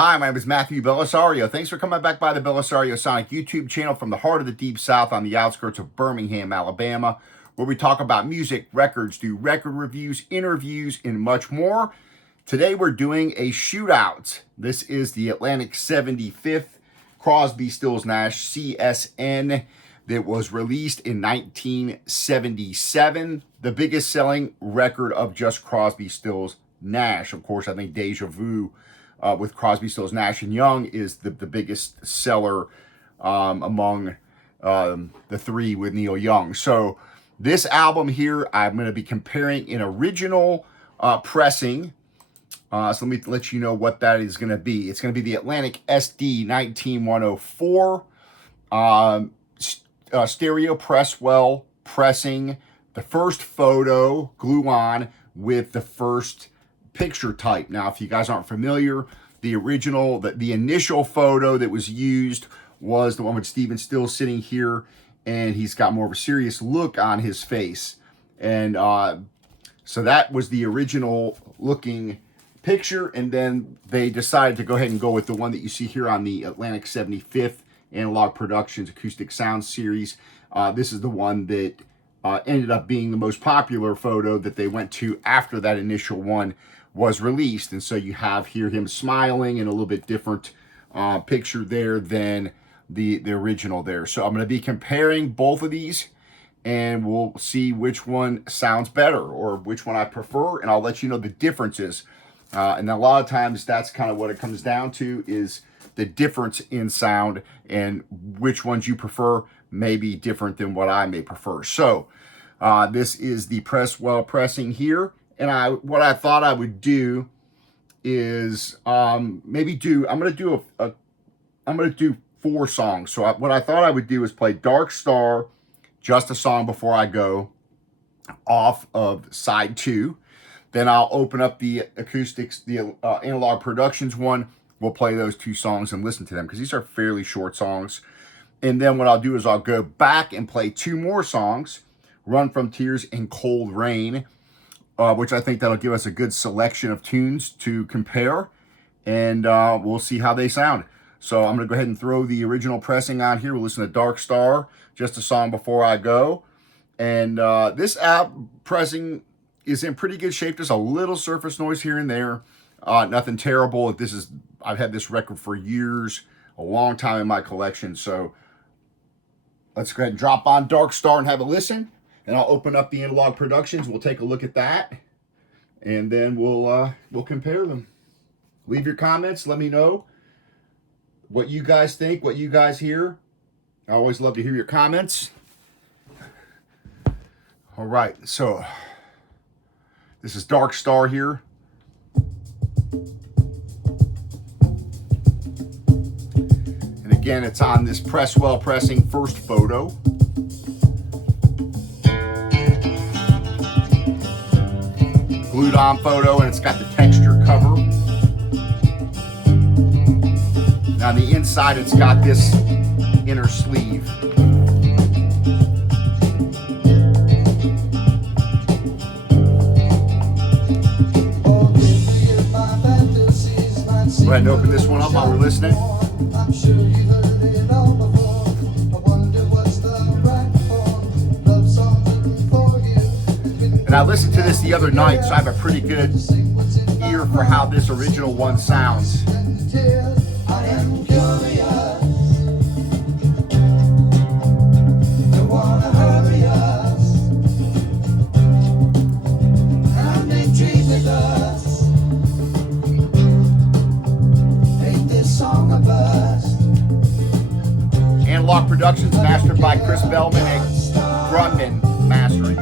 Hi, my name is Matthew Bellisario. Thanks for coming back by the BellisarioSonic YouTube channel from the heart of the Deep South on the outskirts of Birmingham, Alabama, where we talk about music, records, do record reviews, interviews, and much more. Today we're doing a shootout. This is the Atlantic 75th Crosby, Stills, Nash CSN that was released in 1977. The biggest selling record of just Crosby, Stills, Nash. Of course, I think Deja Vu with Crosby, Stills, Nash & Young is the biggest seller among the three with Neil Young. So this album here, I'm going to be comparing an original pressing. So let me let you know what that is going to be. It's going to be the Atlantic SD19104 stereo Presswell pressing. The first photo glue on with the first picture type. Now, if you guys aren't familiar, the original, the initial photo that was used was the one with Steven Stills sitting here, and he's got more of a serious look on his face. And so that was the original looking picture, and then they decided to go ahead and go with the one that you see here on the Atlantic 75th Analogue Productions Acoustic Sounds series. This is the one that ended up being the most popular photo that they went to after that initial one was released. And so you have here him smiling in a little bit different picture there than the original there. So I'm going to be comparing both of these, and we'll see which one sounds better or which one I prefer, and I'll let you know the differences. And a lot of times that's kind of what it comes down to, is the difference in sound, and which ones you prefer may be different than what I may prefer. So this is the Presswell pressing here. And what I thought I would do is I'm gonna do 4 songs. So what I thought I would do is play Dark Star, just a song before I go, off of side 2. Then I'll open up the acoustics, the Analogue Productions one. We'll play those 2 songs and listen to them, because these are fairly short songs. And then what I'll do is I'll go back and play 2 more songs, Run From Tears and Cold Rain, which I think that'll give us a good selection of tunes to compare, and we'll see how they sound. So I'm going to go ahead and throw the original pressing on here. We'll listen to Dark Star, just a song before I go. And this pressing is in pretty good shape. There's a little surface noise here and there. Nothing terrible. I've had this record for years, a long time in my collection. So let's go ahead and drop on Dark Star and have a listen. And I'll open up the Analogue Productions. We'll take a look at that, and then we'll compare them. Leave your comments. Let me know what you guys think, what you guys hear. I always love to hear your comments. All right, so this is Dark Star here. And again, it's on this Presswell pressing first photo. Glued on photo, and it's got the texture cover. Now on the inside, it's got this inner sleeve. Go ahead and open this one up while we're listening. And I listened to this the other night, so I have a pretty good ear for how this original one sounds. Analogue Productions, mastered by Chris Bellman and Grundman Mastering.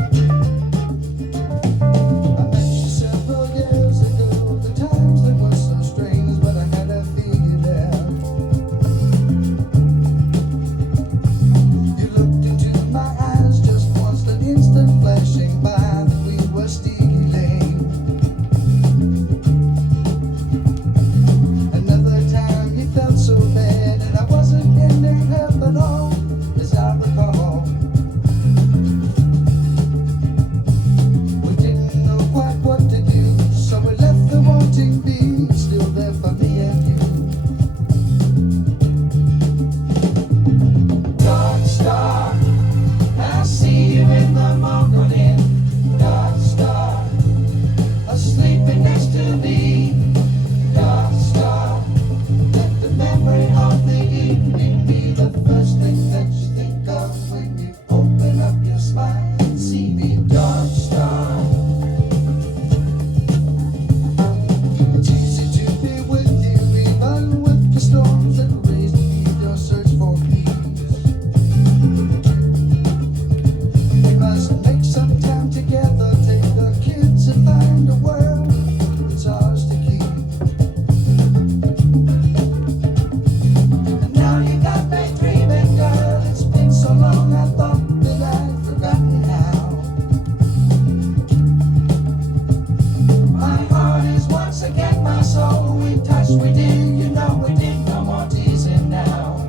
Yes, we did, you know we did, no more teasing now.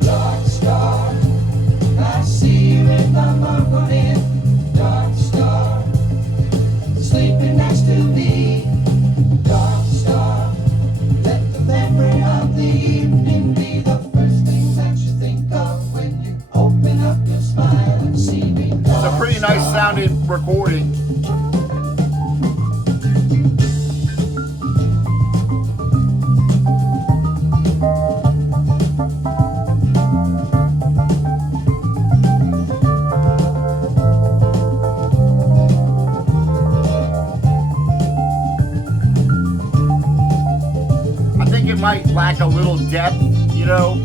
Dark star, I see you in the morning. Dark star, sleeping next to me. Dark star, let the memory of the evening be the first thing that you think of when you open up your smile and see me. It's a pretty nice sounding recording. It might lack a little depth, you know.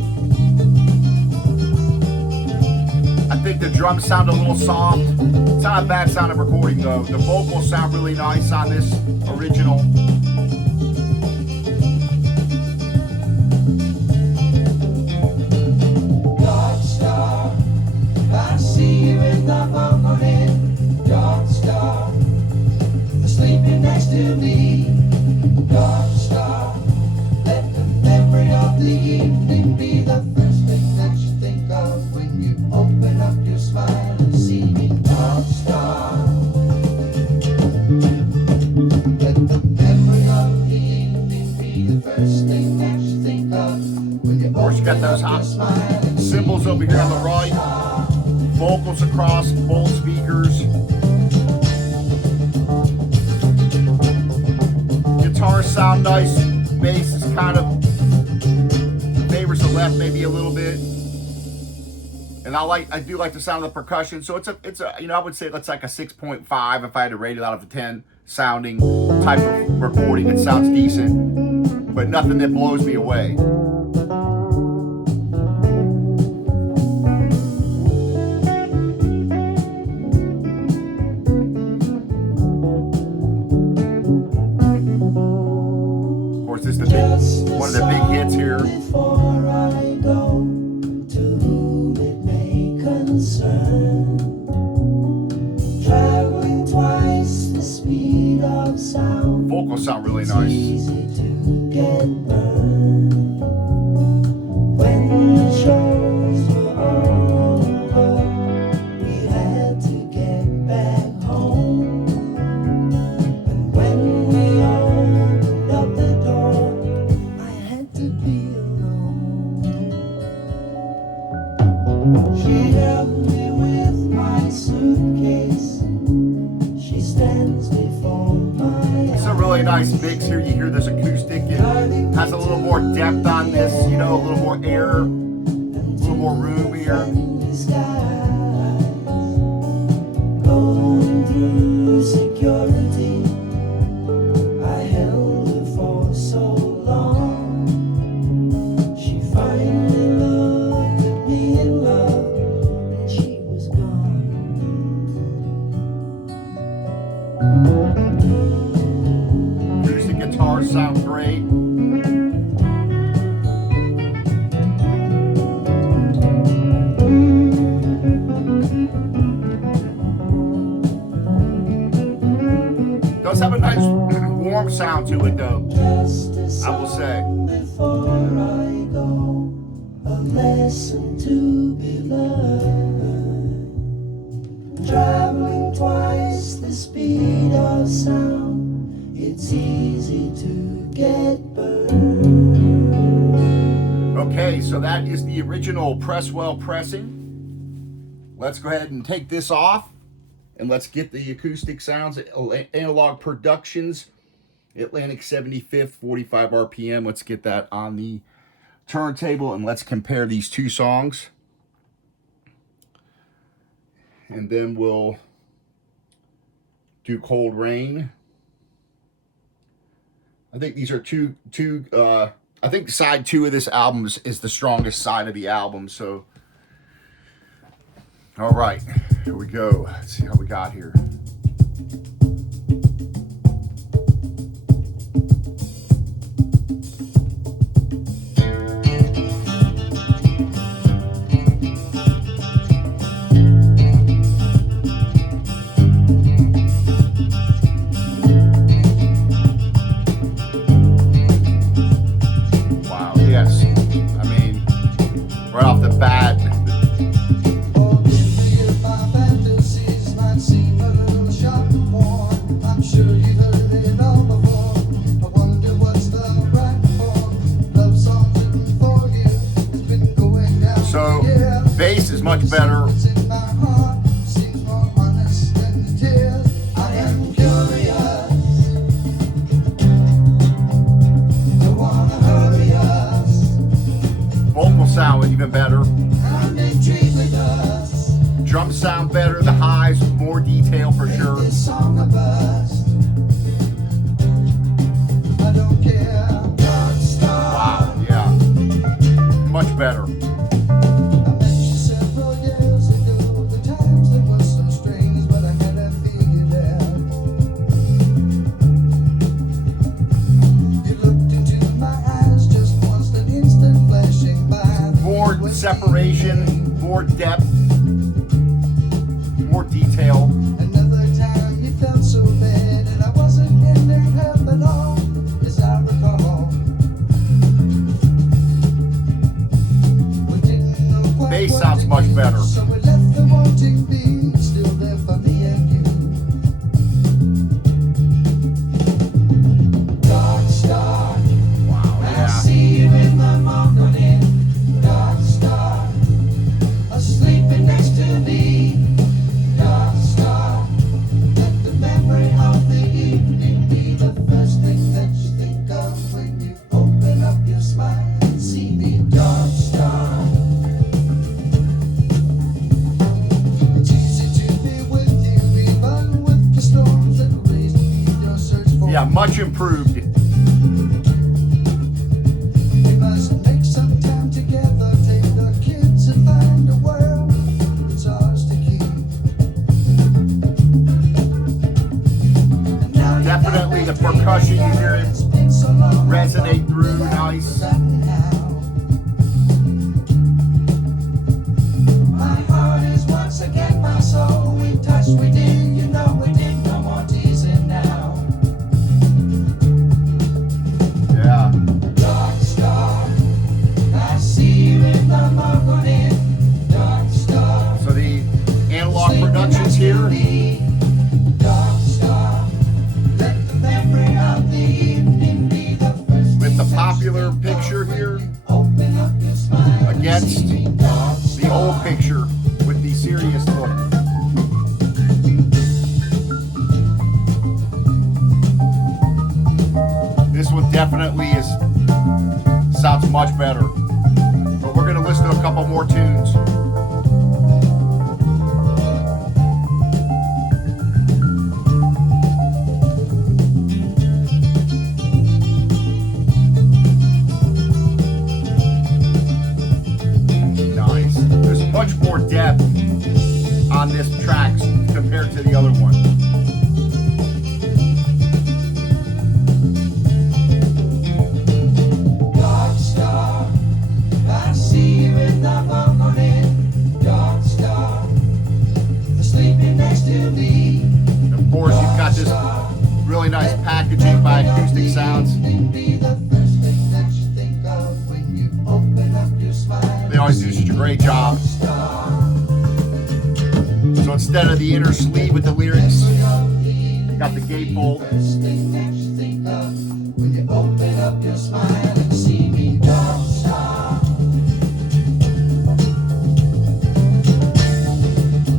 I think the drums sound a little soft. It's not a bad sounding recording though. The vocals sound really nice on this original. Dark star, I see you in the morning. Dark star, sleeping next to me. Dark star, of the evening be the first thing that you think of when you open up your smile and see me. Dark star, let the memory of the evening be the first thing that you think of when you open got those hot cymbals over here on the right, vocals across both speakers, guitars sound nice, bass is kind of favors the left maybe a little bit, and I do like the sound of the percussion. So it's a you know, I would say that's like a 6.5 if I had to rate it out of 10 sounding type of recording. It sounds decent, but nothing that blows me away. Of course, this is one of the big hits here. Before I go, to whom it may concern, traveling twice the speed of sound. Vocals sound really nice. Easy to get burned. When the shows were over, we had to get back home. And when we opened up the door, I had to be alone. She helped me with my suitcase. She stands before my It's a really nice mix here. You hear this acoustic. It has a little more depth on this, you know, a little more air, a little more room here. Going through security, I held her for so long. She finally looked at me in love, and she was gone. Acoustic guitars sound great. Does have a nice warm sound to it though, I will say. Before I go, a lesson to be learned. Traveling twice the speed of sound, it's easy to get burned. Okay, so that is the original Presswell pressing. Let's go ahead and take this off. And let's get the Acoustic Sounds, Analogue Productions, Atlantic 75th, 45 RPM. Let's get that on the turntable and let's compare these two songs. And then we'll do Cold Rain. I think these are I think side 2 of this album is the strongest side of the album. So, all right, here we go. Let's see how we got here. even better. Drums sound better, the highs, more detail for sure. Wow, yeah. Much better. More separation, more depth, more detail. Another time you felt so bad, and I wasn't in their help at all, as I recall. We didn't know quite Bass what sounds to much do, better. so we left the wanting beat still there for me and you. Dark star, Wow, I yeah. see you in the morning. Dark star, sleeping next to me. Dark star, let the memory of the evening be the first thing that you think of when you open up your smile and see me. Dark star, it's easy to be with you even with the storms that raise your search for. Yeah, much improved. We must make some time together, take the kids and find a world that's ours to keep. And now Definitely the percussion, you hear it it's been so long, resonate through, nice. My heart is once again my soul. We touched, we did, you know we did. No more teasing now. Yeah. Dark star, I see you in the morning. Dark star, So the Analogue Productions here. Dark star, let the memory of the evening be the first With the popular picture here open up your smile against the old picture with the serious look. This one definitely sounds much better. But we're gonna listen to a couple more tunes. Nice. There's much more depth on this track compared to the other one. Dark star, I see you in the morning. Dark star, sleeping next to me. And of course, you've got this really nice packaging by Acoustic Sounds. Be the first thing that you think of when you open up your smile. They always do such a great job. So instead of the inner sleeve with the lyrics, you got the gatefold. First thing that you think of when you open up your smile and see me. Dark star.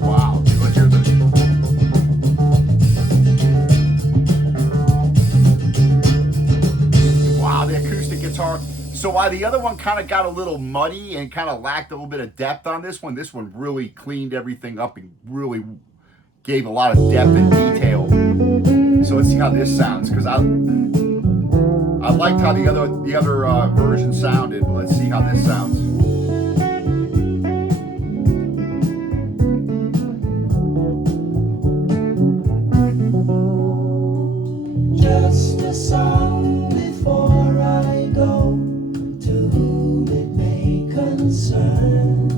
Wow, let's hear the. Wow, the acoustic guitar. So while the other one kind of got a little muddy and kind of lacked a little bit of depth on this one really cleaned everything up and really gave a lot of depth and detail. So let's see how this sounds, because I liked how the other version sounded. Let's see how this sounds. Just a song before I go, to whom it may concern.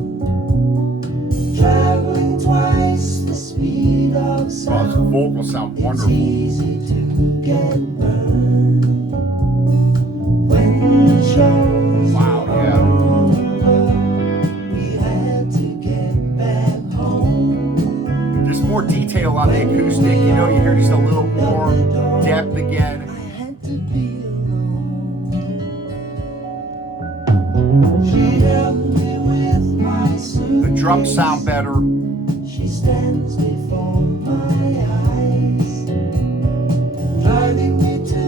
Traveling twice the speed of Oh, the sound. vocals sound It's wonderful. easy to get burned when the show's Wow, yeah. over. We had to get back home. Just more detail on the acoustic. You know, you hear just a little more depth again. I had to be alone. She helped me with my suitcase. The drums sound better. She stands before my eyes, driving me to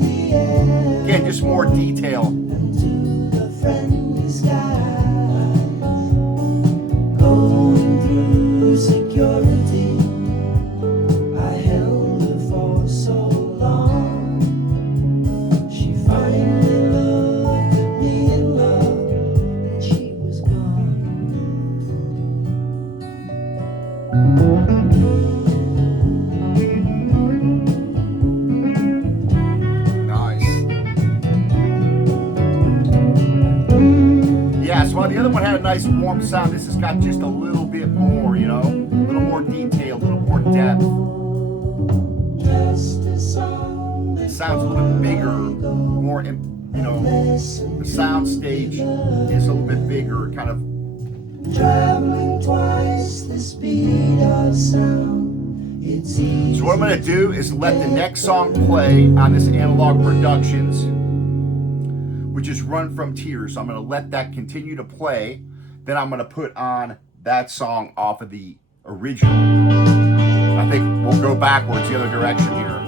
the air Again, just more detail. and to the friendly skies. The other one had a nice warm sound. This has got just a little bit more, you know, a little more detail, a little more depth. It sounds a little bit bigger, more, you know, the sound stage is a little bit bigger, kind of. Traveling twice the speed of sound. It's easy. So what I'm going to do is let the next song play on this Analogue Productions, which is Run From Tears. So I'm going to let that continue to play. Then I'm going to put on that song off of the original. I think we'll go backwards the other direction here.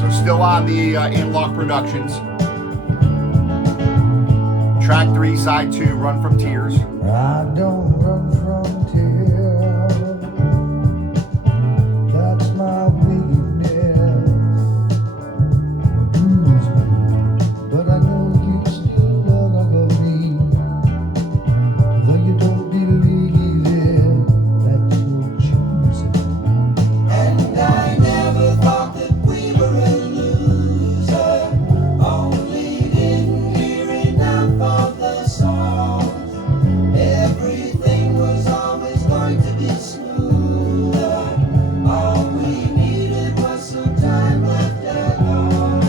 So still on the Analogue Productions. Track 3, side 2, Run From Tears. I don't run from tears. That's my weakness. Bruise me, but I know you still love me. Though you don't believe it, that's your choosing. And I never thought that we were a loser. Only didn't hear enough of the songs. Everything was always going to be smoother. All we needed was some time left alone.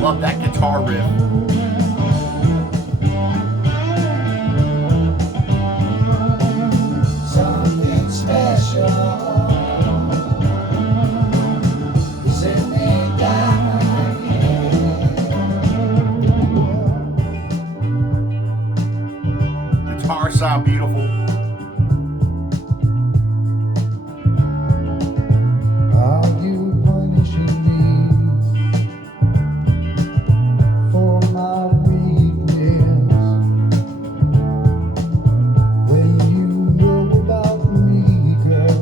Love that guitar riff. Something special is in me dying. Guitar sound beautiful. Are you punishing me for my weakness? When you know about me, girl,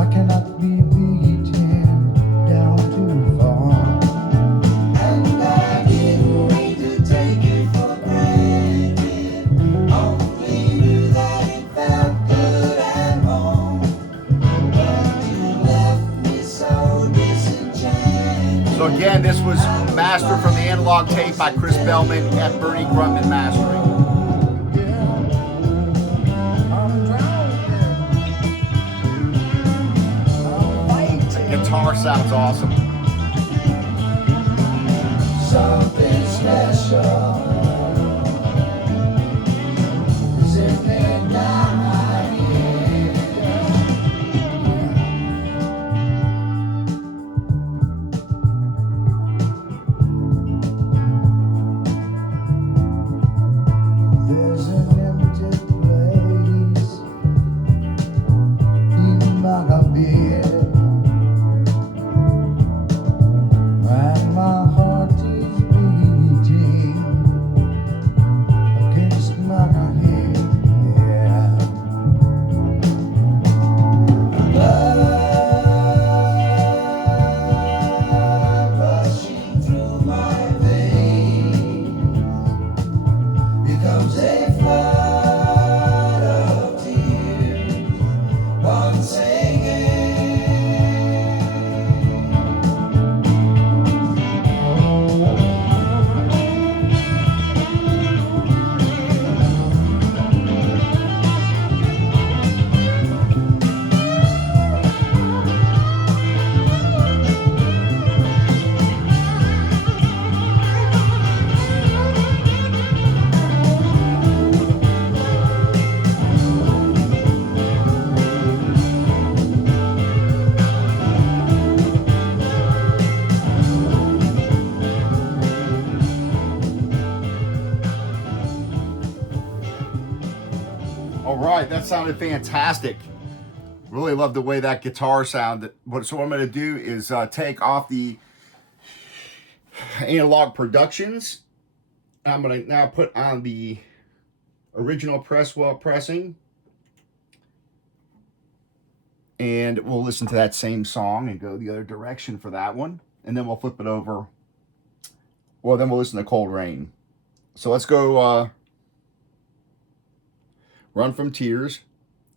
I cannot be beaten down too far. And I didn't mean to take it for granted. Only knew that it felt good at home. But you left me so disenchanted. So again, this was mastered from the Analogue tape by Chris Bellman at Bernie Grundman Mastering. I'm drowning. I'm fighting. Guitar sounds awesome. Something special is in me dying. There's an empty place in my bed, and my heart is beating against my head. Yeah. Blood rushing through my veins becomes a flood of tears once again. All right, that sounded fantastic. Really love the way that guitar sounded. So what I'm going to do is take off the Analogue Productions. I'm going to now put on the original Presswell pressing. And we'll listen to that same song and go the other direction for that one. And then we'll flip it over. Well, then we'll listen to Cold Rain. So let's go Run From Tears.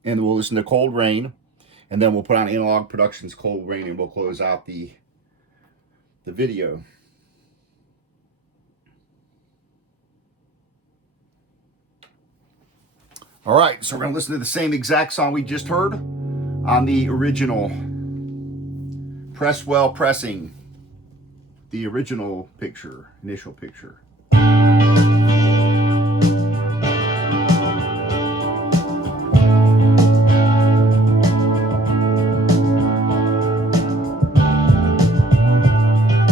and we'll listen to Cold Rain, and then we'll put on Analogue Productions Cold Rain, and we'll close out the video. All right, so we're gonna listen to the same exact song we just heard on the original Presswell pressing, the original picture, initial picture.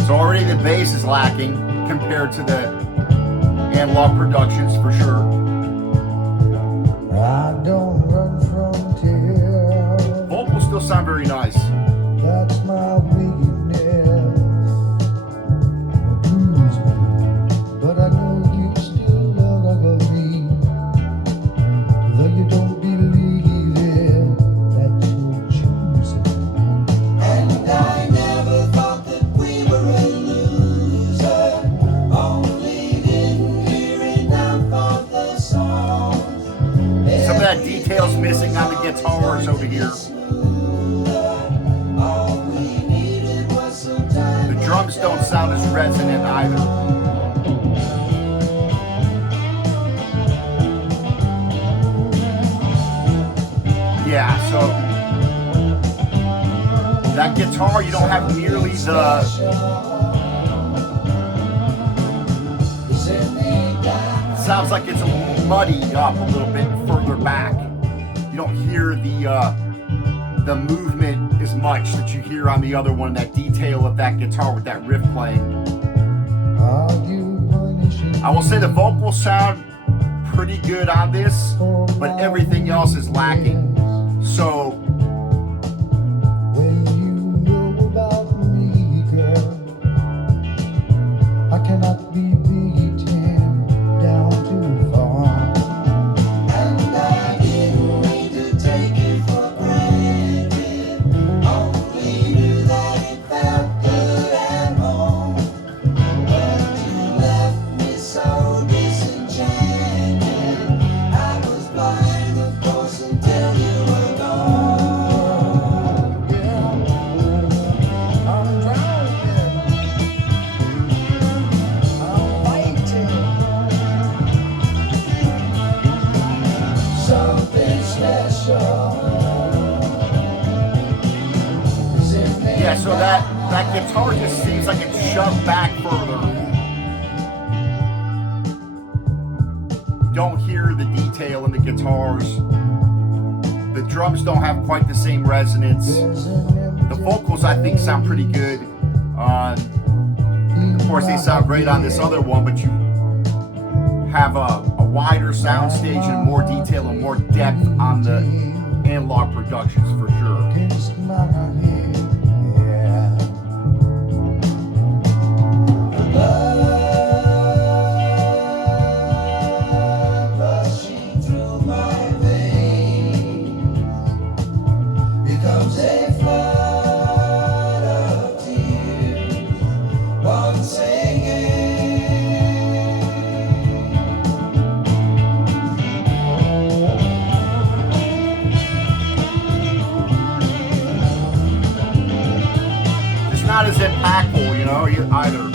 So already the bass is lacking compared to the Analogue Productions for sure. I don't run from tears. Vocals still sound very nice. That's my weakness. Bruise me, but I know you still love me. Though you don't believe it, that you're choosing. And I never thought that we were a loser. Only didn't hear enough of the songs. Some of that detail's missing on the guitars over here. The drums don't sound as resonant either. Yeah, so that guitar, you don't have nearly the sounds like it's muddy up a little bit further back. You don't hear the movement as much that you hear on the other one, that detail of that guitar with that riff playing. I will say the vocals sound pretty good on this, but everything else is lacking. So When you know about me, girl, I cannot be beaten down too far. And I didn't mean to take it for granted. Only knew that it felt good at home. But you left me so disenchanted. I was blind, of course, until you were gone. Yeah, I'm drowning. I'm fighting. Something special is in there. yeah, so that guitar just seems like it's shoved back further. Don't hear the detail in the guitars. The drums don't have quite the same resonance. The vocals, I think, sound pretty good. Of course, they sound great on this other one, but you have a wider sound stage and more detail and more depth on the Analogue Productions for sure. Against my head, yeah. Blood rushing through my veins becomes a flood of tears once again. It's not as impactful, you know, either.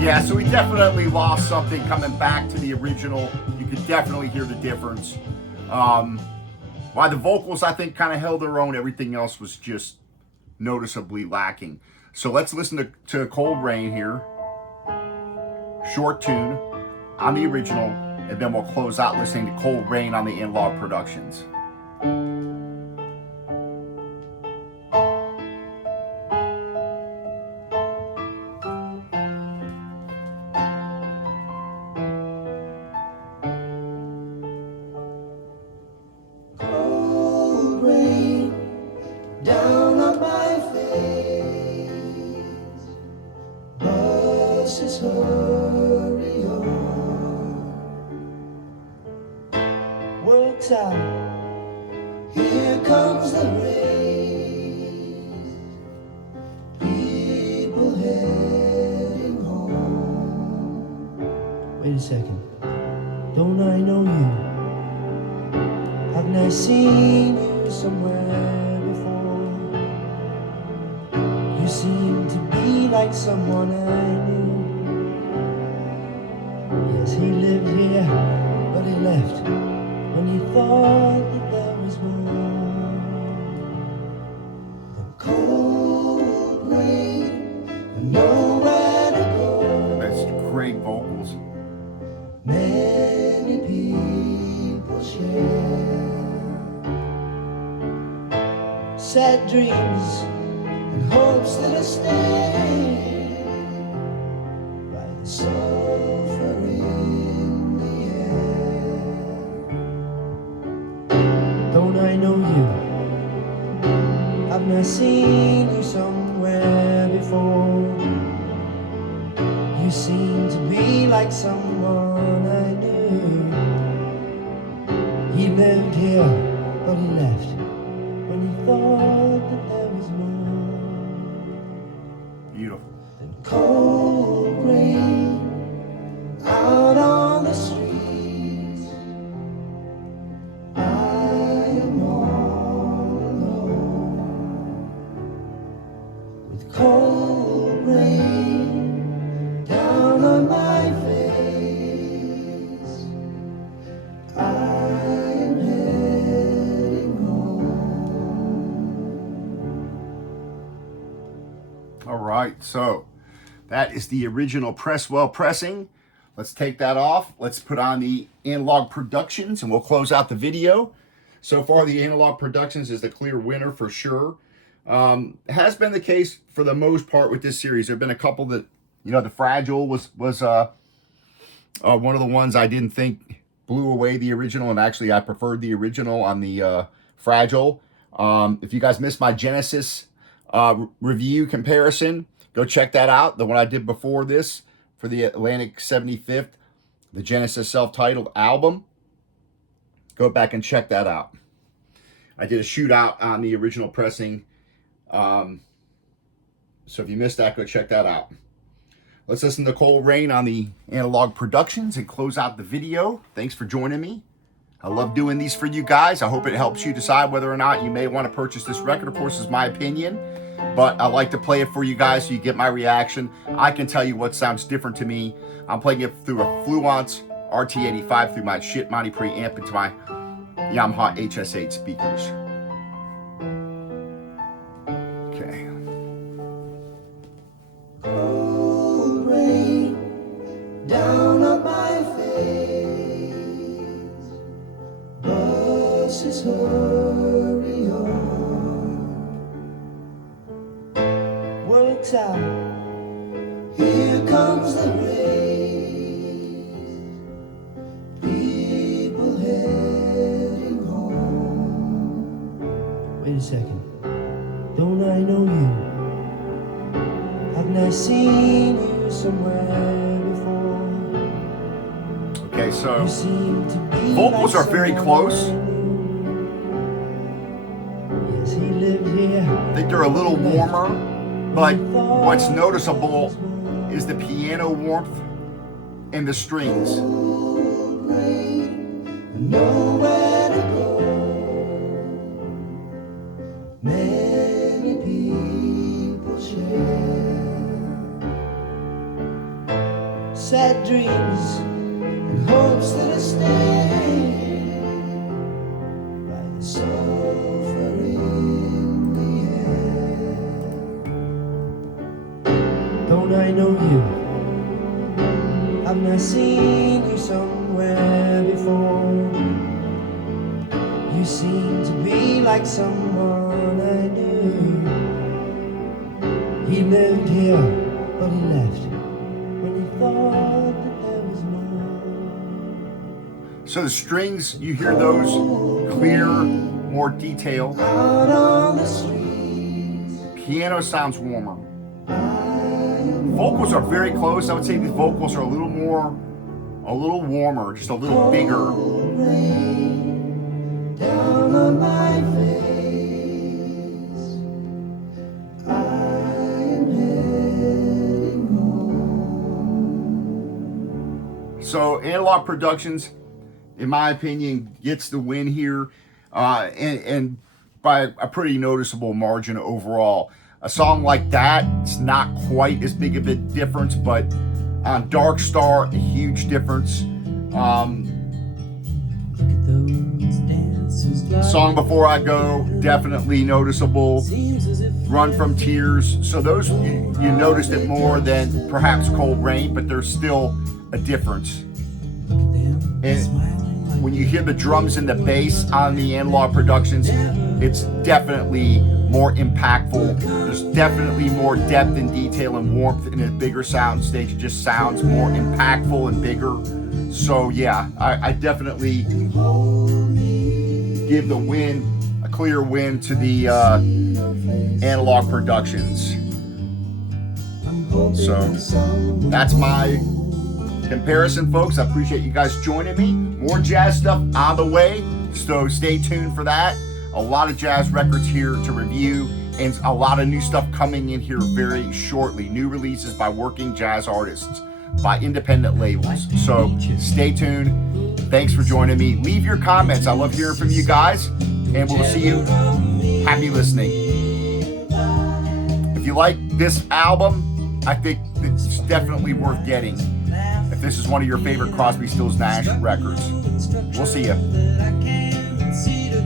Yeah, so we definitely lost something coming back to the original. You could definitely hear the difference. While the vocals, I think, kind of held their own, everything else was just noticeably lacking. So let's listen to Cold Rain here. Short tune on the original, and then we'll close out listening to Cold Rain on the Analogue Productions. Cold rain down on my face, buses home. works out. Here comes the rain. People heading home. Wait a second. Don't I know you? Haven't I seen you somewhere before? You seem to be like someone I knew. Yes, he lived here, but he left when he thought that there was more. The cold rain, and nowhere to go. That's great vocals. Many people share sad dreams and hopes that are staying by the sulfur in the air. Don't I know you? Haven't I seen you somewhere before? You seem to be like someone I knew. He lived here, but he left when he thought that there was more. Beautiful. Than cold rain out on the streets. I am all alone with cold rain down on my face. I am heading home. All right, so that is the original Presswell pressing. Let's take that off. Let's put on the Analogue Productions and we'll close out the video. So far, the Analogue Productions is the clear winner for sure. It has been the case for the most part with this series. There have been a couple that, you know, the Fragile was one of the ones I didn't think blew away the original, and actually I preferred the original on the Fragile. If you guys missed my Genesis review comparison, go check that out. The one I did before this for the Atlantic 75th, the Genesis self-titled album. Go back and check that out. I did a shootout on the original pressing. So if you missed that, go check that out. Let's listen to Cold Rain on the Analogue Productions and close out the video. Thanks for joining me. I love doing these for you guys. I hope it helps you decide whether or not you may want to purchase this record. Of course, it's my opinion, but I like to play it for you guys so you get my reaction. I can tell you what sounds different to me. I'm playing it through a Fluence RT85 through my shit Monty preamp into my Yamaha HS8 speakers. Okay. Cold rain down on my face. Buses hurry on. Works out. Here comes the rain. People heading home. Wait a second. Don't I know you? Haven't I seen you somewhere before? Okay, so You seem to be vocals like are very someone close. I knew. Yes, he lived here. I think they're a little warmer, but what's noticeable is the piano warmth and the strings. Cold rain, nowhere to go. Many people share sad dreams and hopes that are staying by the sulfur in the air. Don't I know you? Haven't I seen you somewhere before? You seem to be like someone I knew. He lived here, but he left when he thought that there was more. So the strings, you hear those clear, more detailed. Out on the streets, Piano sounds warmer. I am Vocals are very close. I would say these vocals are a little warmer, just a little bigger. cold rain smile on my face. I am heading home. So Analogue Productions, in my opinion, gets the win here, and by a pretty noticeable margin overall. A song like that, it's not quite as big of a difference, but on Dark Star, a huge difference. Song Before I Go, definitely noticeable. Run From Tears, so those, you noticed it more than perhaps Cold Rain, but there's still a difference. And when you hear the drums and the bass on the Analogue Productions, it's definitely more impactful. There's definitely more depth and detail and warmth in a bigger sound stage. It just sounds more impactful and bigger. So yeah, I definitely give the win, a clear win, to the Analogue Productions. So that's my comparison, folks. I appreciate you guys joining me. More jazz stuff on the way, so stay tuned for that. A lot of jazz records here to review, and a lot of new stuff coming in here very shortly. New releases by working jazz artists, by independent labels. So stay tuned. Thanks for joining me. Leave your comments. I love hearing from you guys, and we'll see you. Happy listening. If you like this album, I think it's definitely worth getting. If this is one of your favorite Crosby, Stills, Nash records. We'll see you.